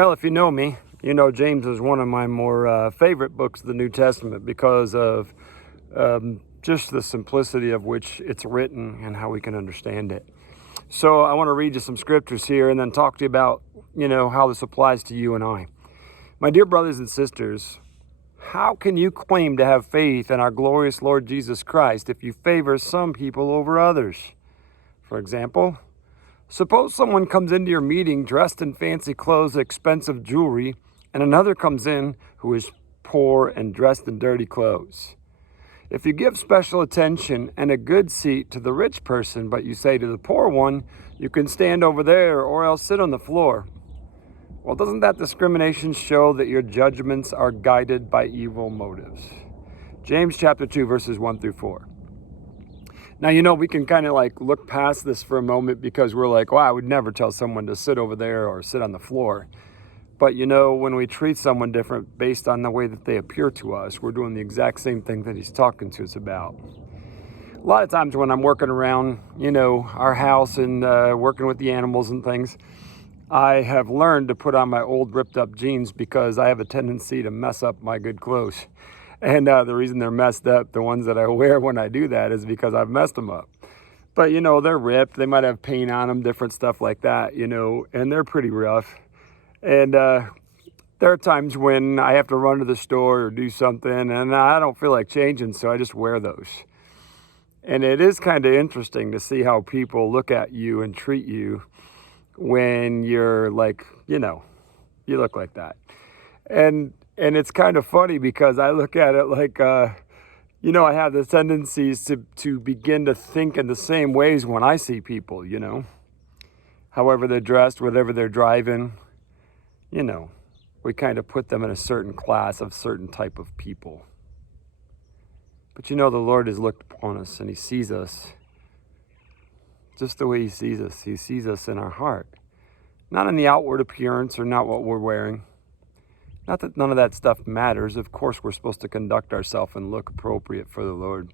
Well, if you know me, you know James is one of my more favorite books of the New Testament because of just the simplicity of which it's written and how we can understand it. So I want to read you some scriptures here and then talk to you about, how this applies to you and I. My dear brothers and sisters, how can you claim to have faith in our glorious Lord Jesus Christ if you favor some people over others? For example, suppose someone comes into your meeting dressed in fancy clothes, expensive jewelry, and another comes in who is poor and dressed in dirty clothes. If you give special attention and a good seat to the rich person, but you say to the poor one, you can stand over there or else sit on the floor, well, doesn't that discrimination show that your judgments are guided by evil motives? James chapter 2, verses 1 through 4. Now, we can kind of look past this for a moment because we're like, wow, I would never tell someone to sit over there or sit on the floor. But, when we treat someone different based on the way that they appear to us, we're doing the exact same thing that he's talking to us about. A lot of times when I'm working around, our house and working with the animals and things, I have learned to put on my old ripped up jeans because I have a tendency to mess up my good clothes. And the reason they're messed up, the ones that I wear when I do that, is because I've messed them up. But, they're ripped. They might have paint on them, different stuff like that, and they're pretty rough. And there are times when I have to run to the store or do something and I don't feel like changing, so I just wear those. And it is kind of interesting to see how people look at you and treat you when you're you look like that. And it's kind of funny because I look at it like, I have the tendencies to begin to think in the same ways when I see people, however they're dressed, whatever they're driving, we kind of put them in a certain class of certain type of people. But the Lord has looked upon us and he sees us just the way he sees us. He sees us in our heart, not in the outward appearance or not what we're wearing. Not that none of that stuff matters. Of course, we're supposed to conduct ourselves and look appropriate for the Lord.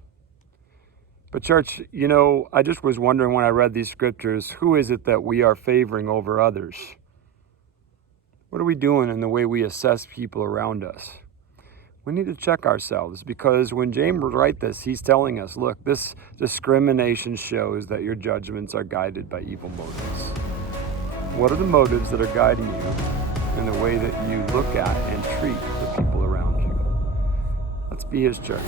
But church, I just was wondering when I read these scriptures, who is it that we are favoring over others? What are we doing in the way we assess people around us? We need to check ourselves because when James writes this, he's telling us, look, this discrimination shows that your judgments are guided by evil motives. What are the motives that are guiding you in the way that you look at and treat the people around you? Let's be his church.